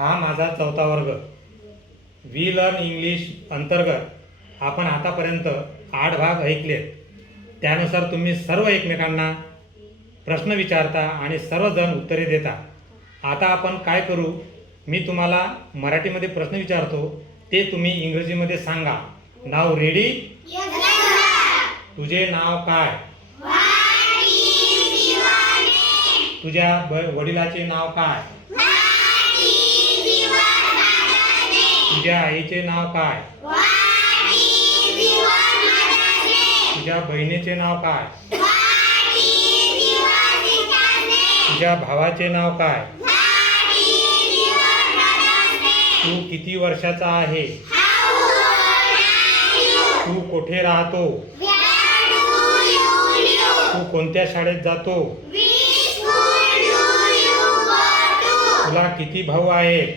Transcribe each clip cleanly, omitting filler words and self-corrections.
हा माझा 4था वर्ग. वी लर्न इंग्लिश अंतर्गत आपण आतापर्यंत 8 भाग ऐकलेत. त्यानुसार तुम्ही सर्व एकमेकांना प्रश्न विचारता आणि सर्वजण उत्तरे देता. आता आपण काय करू, मी तुम्हाला मराठीमध्ये प्रश्न विचारतो, ते तुम्ही इंग्रजीमध्ये सांगा. नाव रेडी? तुझे नाव काय? तुझ्या वडिलाचे नाव काय? तुझ्या आईचे नाव काय? तुझ्या बहिणीचे नाव काय? तुझ्या भावाचे नाव काय? तू किती वर्षाचा आहे? तू कुठे राहतो? तू कोणत्या शाळेत जातो? तुला किती भाऊ आहेत?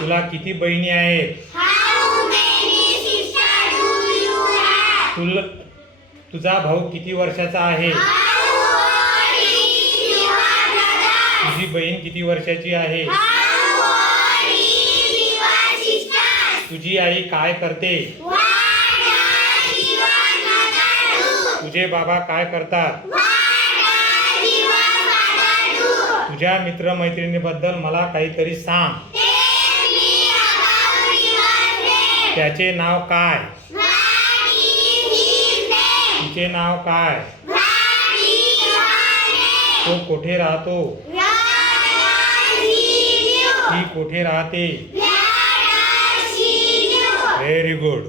तुला किती बहिणी आहेत? तुझा भाऊ किती वर्षाचा आहे? तुझी बहीण किती वर्षाची आहे? तुझी आई काय करते? तुझे बाबा काय करतात? तुझ्या मित्रमैत्रिणीबद्दल मला काहीतरी सांग. त्याचे नाव काय? तिचे नाव काय? तो कुठे राहतो? ती कुठे राहते? Very good.